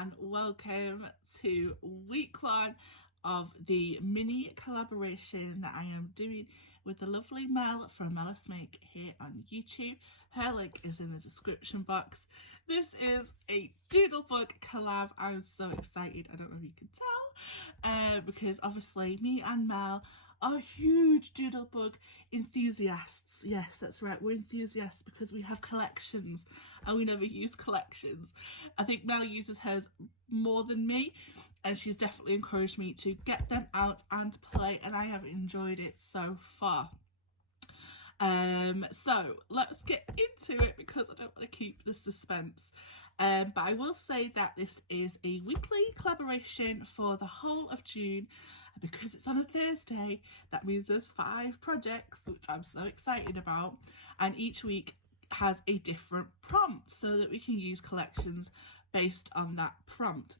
and welcome to week one of the mini collaboration that I am doing with the lovely Mel from Mel's Make here on YouTube. Her link is in the description box. This is a Doodlebug collab. I'm so excited. I don't know if you can tell because obviously me and Mel are huge Doodlebug enthusiasts. Yes, that's right, we're enthusiasts because we have collections and we never use collections. I think Mel uses hers more than me, and she's definitely encouraged me to get them out and play, and I have enjoyed it so far. So let's get into it because I don't want to keep the suspense. But I will say that this is a weekly collaboration for the whole of June. Because it's on a Thursday, that means there's 5 projects, which I'm so excited about. And each week has a different prompt so that we can use collections based on that prompt.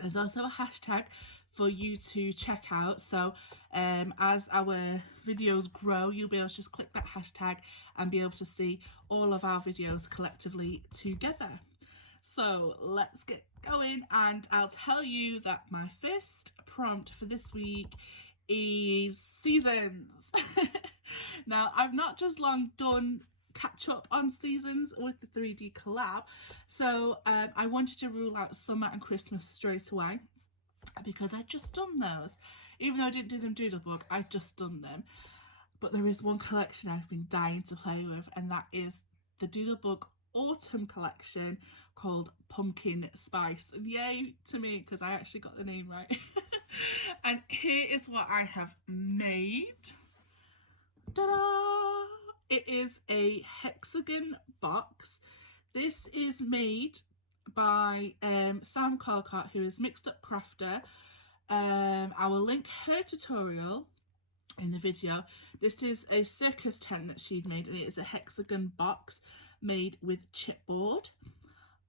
There's also a hashtag for you to check out, so as our videos grow, you'll be able to just click that hashtag and be able to see all of our videos collectively together. So let's get going, and I'll tell you that my first prompt for this week is seasons. Now, I've not just long done catch up on seasons with the 3D collab, so I wanted to rule out summer and Christmas straight away because I'd just done those. Even though I didn't do them Doodlebug, I'd just done them. But there is one collection I've been dying to play with, and that is the Doodlebug Autumn collection called Pumpkin Spice. And yay to me because I actually got the name right. And here is what I have made. Ta-da! It is a hexagon box. This is made by Sam Colcott, who is Mixed Up Crafter. I will link her tutorial in the video. This is a circus tent that she'd made, and it is a hexagon box made with chipboard.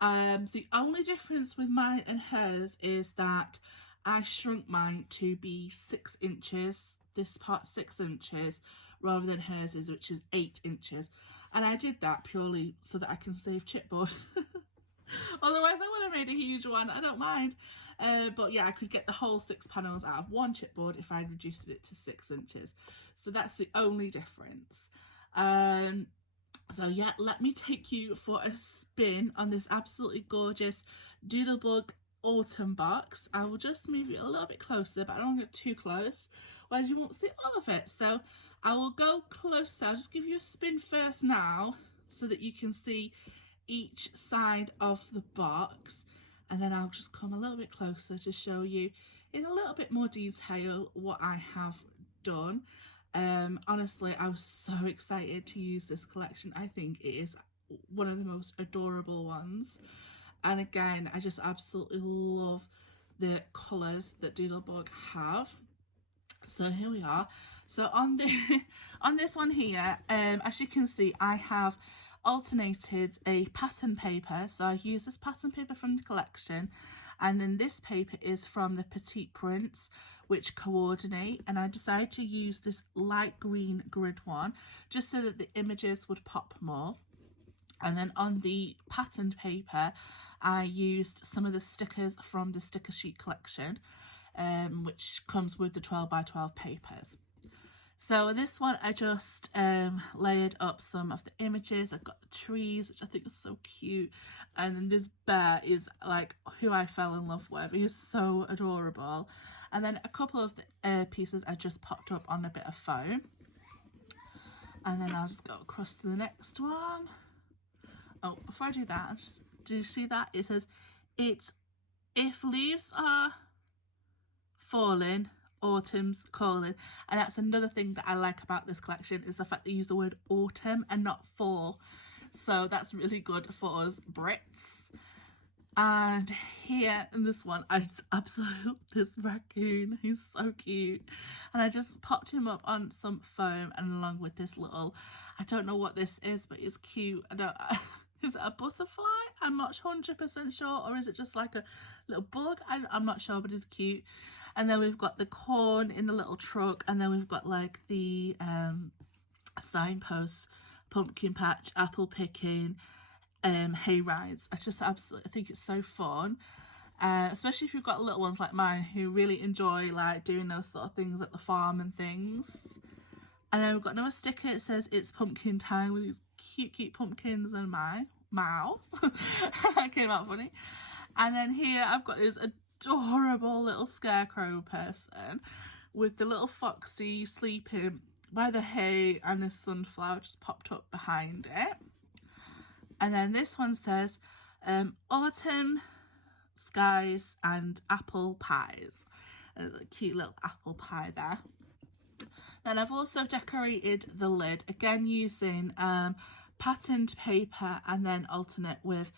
The only difference with mine and hers is that I shrunk mine to be 6 inches. This part 6 inches rather than hers is, which is 8 inches, and I did that purely so that I can save chipboard. Otherwise I would have made a huge one. I don't mind, but yeah, I could get the whole 6 panels out of one chipboard if I'd reduced it to 6 inches. So that's the only difference. So yeah, let me take you for a spin on this absolutely gorgeous Doodlebug Autumn box. I will just move it a little bit closer, but I don't want to get too close, whereas you won't see all of it. So I will go closer. I'll just give you a spin first now so that you can see each side of the box, and then I'll just come a little bit closer to show you in a little bit more detail what I have done. Honestly, I was so excited to use this collection. I think it is one of the most adorable ones. And again, I just absolutely love the colours that Doodlebug have. So here we are. So on this one here, as you can see, I have alternated a pattern paper. So I use this pattern paper from the collection, and then this paper is from the Petite Prints, which coordinate, and I decided to use this light green grid one just so that the images would pop more. And then on the patterned paper, I used some of the stickers from the sticker sheet collection, which comes with the 12 by 12 papers. So this one, I just layered up some of the images. I've got the trees, which I think is so cute. And then this bear is like who I fell in love with. He is so adorable. And then a couple of the pieces I just popped up on a bit of foam. And then I'll just go across to the next one. Oh, before I do that, do you see that? It says, if leaves are falling, autumn's calling. And that's another thing that I like about this collection, is the fact they use the word autumn and not fall. So that's really good for us Brits. And here in this one, I just absolutely, this raccoon, he's so cute. And I just popped him up on some foam, and along with this little, I don't know what this is, but it's cute. Is it a butterfly? I'm not 100% sure. Or is it just like a little bug? I'm not sure, but it's cute. And then we've got the corn in the little truck. And then we've got like the signposts, pumpkin patch, apple picking, hay rides. I just absolutely think it's so fun. especially if you've got little ones like mine who really enjoy like doing those sort of things at the farm and things. And then we've got another sticker. It says it's pumpkin time with these cute pumpkins and my mouse. That came out funny. And then here I've got this adorable little scarecrow person with the little foxy sleeping by the hay, and the sunflower just popped up behind it. And then this one says autumn skies and apple pies. There's a cute little apple pie there. Then I've also decorated the lid, again using patterned paper and then alternate with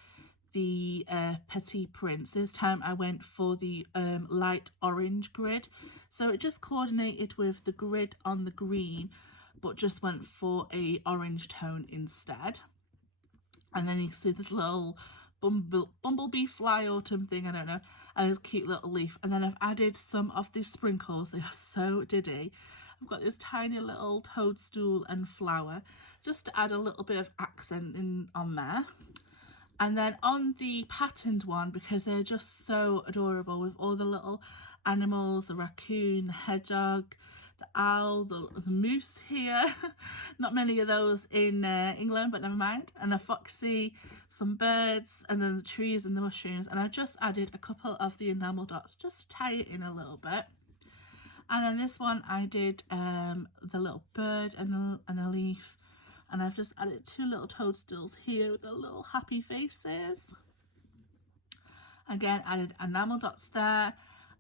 the Petit Prince. This time I went for the light orange grid, so it just coordinated with the grid on the green, but just went for a orange tone instead. And then you can see this little bumblebee fly autumn thing, I don't know, and this cute little leaf. And then I've added some of these sprinkles. They are so diddy. I've got this tiny little toadstool and flower just to add a little bit of accent in on there. And then on the patterned one, because they're just so adorable with all the little animals, the raccoon, the hedgehog, the owl, the moose here. Not many of those in England, but never mind. And a foxy, some birds, and then the trees and the mushrooms. And I've just added a couple of the enamel dots just to tie it in a little bit. And then this one I did the little bird and a leaf. And I've just added two little toadstools here with the little happy faces. Again, added enamel dots there.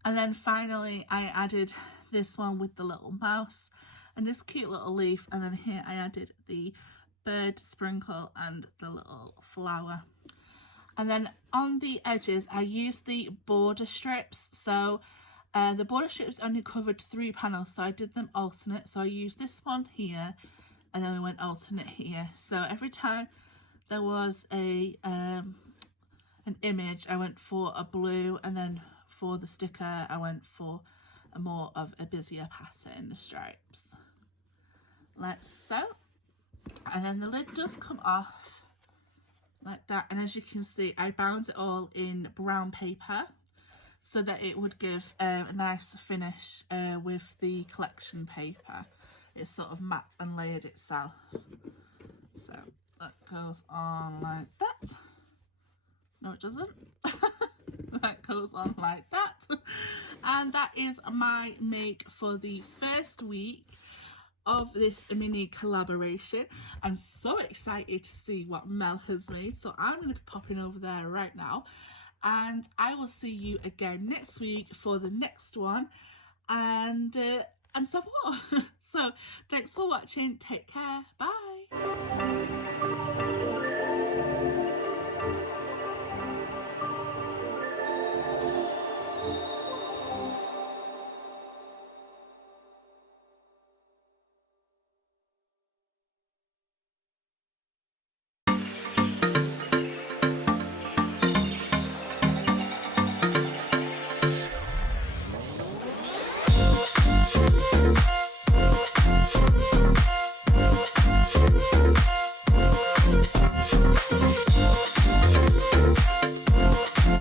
And then finally I added this one with the little mouse and this cute little leaf. And then here I added the bird sprinkle and the little flower. And then on the edges I used the border strips. So the border strips only covered 3 panels, so I did them alternate. So I used this one here, and then we went alternate here. So every time there was a an image, I went for a blue, and then for the sticker I went for a more of a busier pattern, the stripes, like so. And then the lid does come off like that, and as you can see I bound it all in brown paper so that it would give a nice finish with the collection paper. It's sort of matte and layered itself. So that goes on like that. No, it doesn't. That goes on like that. And that is my make for the first week of this mini collaboration. I'm so excited to see what Mel has made, so I'm going to be popping over there right now. And I will see you again next week for the next one, and so forth. So thanks for watching. Take care. Bye.